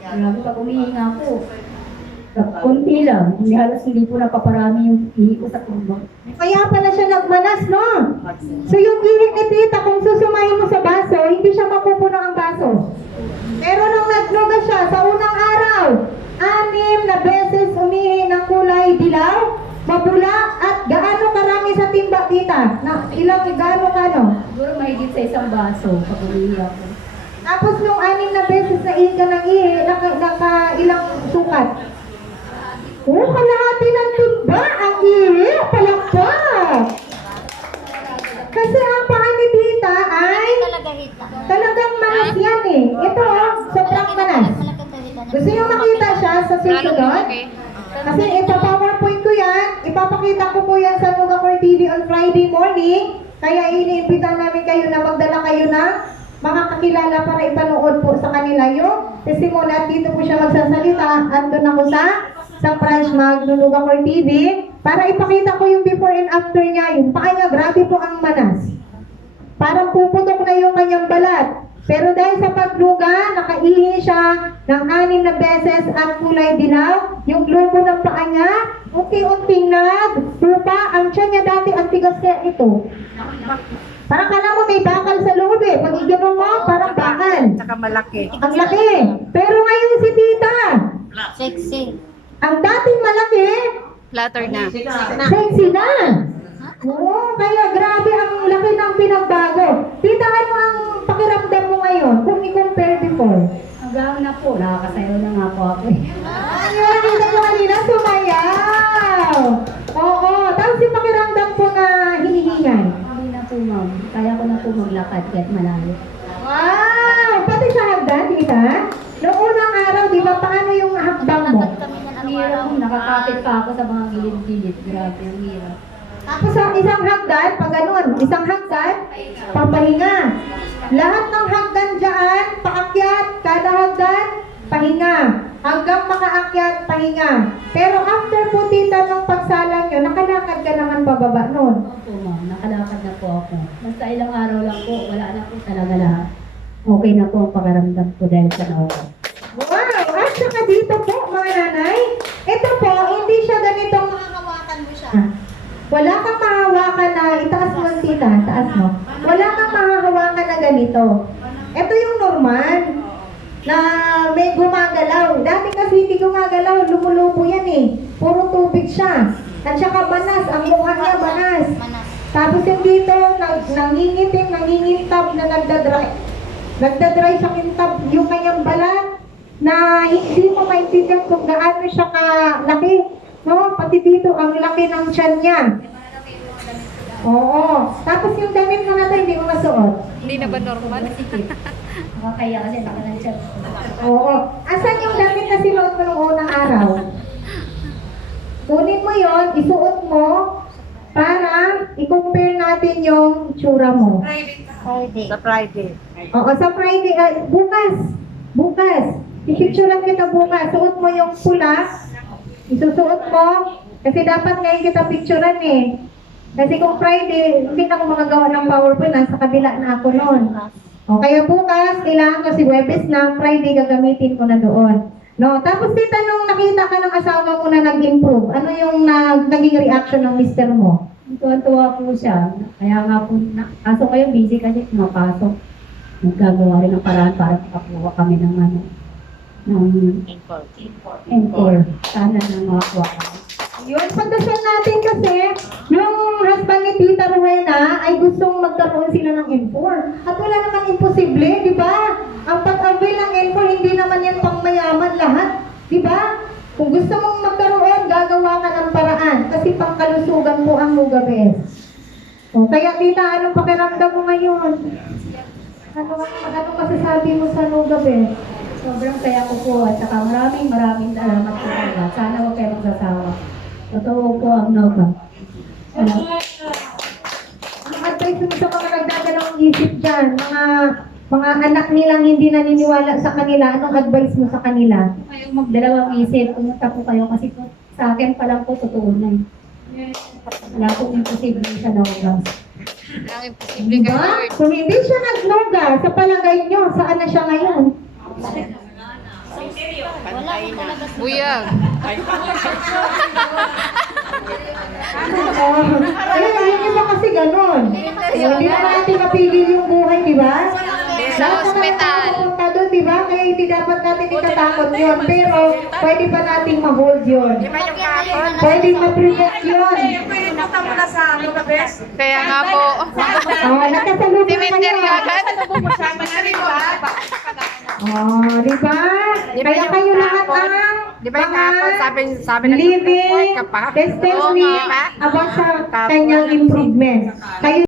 Marami pag umihinga po. Kunti lang. Halos hindi po napaparami yung ihi ko sa tumbang. Kaya pala siya nagmanas, no? So yung ihi ni tita, kung susumahin mo sa baso, hindi siya mapupuno ang baso. Pero nung nagnuga siya sa unang araw, 6 na beses umihi ng kulay dilaw, mapula, at gaano karami sa timba, tita? Gaano kano? Siguro mahigit sa isang baso pag umihi ako. Tapos nung 6 na beses na ihi ka ng ihi, naka ilang sukat? Oh, kalahati ng timba ang ihi, palakpak! Kasi ang paa ni tita ay talagang manas yan eh. Ito sobrang manas. Gusto niyo makita siya sa susunod? Kasi ipa-powerpoint ko yan, ipapakita ko po yan sa Nugacor TV on Friday morning. Kaya iniimbitan namin kayo na magdala kayo ng mga kakilala para ipanood po sa kanila yung testimony. At dito po siya magsasalita. Andun ako sa Branch Mag Nugacor TV para ipakita ko yung before and after niya. Yung paa niya, grabe po ang manas. Parang puputok na yung kanyang balat. Pero dahil sa pagluga, nakaihi siya ng 6 na beses at kulay dilaw. Yung globo ng paa niya, unti-unting nagpupa. Ang tiyan niya dati, ang tigas kaya ito. Parang kala mo may bakal sa loob eh. Pag igano mo, parang bakal. Tsaka malaki. Ang laki. Pero ngayon si tita, Sexy. ang dating malaki, Flatter na. sexy na. Oo, kaya grabe ang laki ng pinagbago. Tita, ano ang pakiramdam mo ngayon kung i-compare before? Hanggang na po, nakakasayaw na nga po ako eh. Ayun, kita nyo kanina, sumayaw. Oo, tapos yung pakiramdam po na hinihingan. Hindi na po ma'am, kaya ko na po maglakad kahit malayo. Wow! Pati sa hagdan, tita? Noong unang araw, di ba, paano yung hakbang mo? Ang hirap po, nakakapit pa ako sa mga gilid-gilid. Grabe, ang hirap. Tapos sa isang hagdan, pag ganun, isang hagdan, papahinga. Lahat ng hagdan dyan, paakyat, kada hagdan, pahinga. Hanggang makaakyat, pahinga. Pero after po tita ng pagsala nyo, nakalakad ka naman pababa nun. Opo ma'am, nakalakad na po ako. Basta ilang araw lang po, wala na po talaga lahat. Okay na po ang pakiramdam ko dahil sa nawala. Wow! At saka dito po, mga nanay, ito po, hindi siya ganitong mahahawakan mo siya. Wala kang mahahawakan na, itaas mo lang tita, taas mo. Wala kang mahahawakan na ganito. Ito yung normal, na may gumagalaw. Dati kasi hindi gumagalaw, lumulubo yan eh. Puro tubig siya. At saka banas, ang mukha niya banas. Tapos yung dito, nangingitim, nangingintab na nagdadry. Nagdadry sa kintab yung kanyang balat na hindi mo maintindihan kung gaano siya kalaki. No? Pati dito, ang laki ng tiyan niya. Oo. Tapos yung damit mo natin, hindi mo masuot. Hindi na ba normal? Nakakaya kasi nakalansya. Oo. Asan yung damit na sinuot mo noong unang araw? Kunin mo yon, isuot mo para i-compare natin yung tsura mo. Friday. Sa Friday. Oo, sa Friday, bukas. Bukas. I-picturean kita bukas. Suot mo yung pula. Isusuot mo. Kasi dapat ngayon kita picturean eh. Kasi kung Friday, hindi na ako makagawa ng PowerPoint. Nasa kabila na ako noon. O, kaya bukas, kailangan ko si Webes na Friday gagamitin ko na doon. No, tapos tita, nung nakita ka ng asawa mo na nag-improve, ano yung naging reaction ng mister mo? Tuwa-tuwa po siya. Kaya nga po, kaso kayo busy kasi pumapasok. Nagkagawa rin ng paraan para makakuha kami ng ano, ng encore. Sana na makakuha kami. Yun, pagdasal natin kasi, yung husband ni Tita Rowena ay gustong magkaroon sila ng M4. At wala naman imposible, di ba? Ang pag-avail ng M4, hindi naman yan pang mayaman lahat. Di ba? Kung gusto mong magkaroon, gagawa ka ng paraan. Kasi pangkalusugan mo ang Nugabes. O, kaya Tita, anong pakiramdam mo ngayon? Anong masasabi mo sa Nugabes? Sobrang saya ko po at saka maraming salamat po talaga. Sana huwag kayo magsasawa. Totoo po ang Nova. Ang advice mo sa mga nagdadalawang isip dyan, mga anak nilang hindi naniniwala sa kanila, anong advice mo sa kanila? Kayong magdalawang isip, pumunta po kayo kasi po, sa akin pa lang po totoo na eh. Wala pong imposible sa Nova. Ang imposible ka, Diba? Lord. Kung hindi siya nagnoga, sa palagay nyo, saan na siya ngayon? Wala akong palabas. Buyag. Ayun iba kasi ganun. Hindi na natin mapigil yung buhay, di ba? Sa Lahat naman ospital. pupunta doon, di ba? Kaya hindi dapat natin itatakot yun. Pero pwede pa nating ma-hold yun. Pwede ma-prevent yun. Kaya nga po. Nagkasalubong Cemetery kayo. agad. Di ba? Kaya kayo lahat Di ba yung kahapon, sabi ng living ka pa? testimony Oo nga. about sa kanyang improvement. Kayo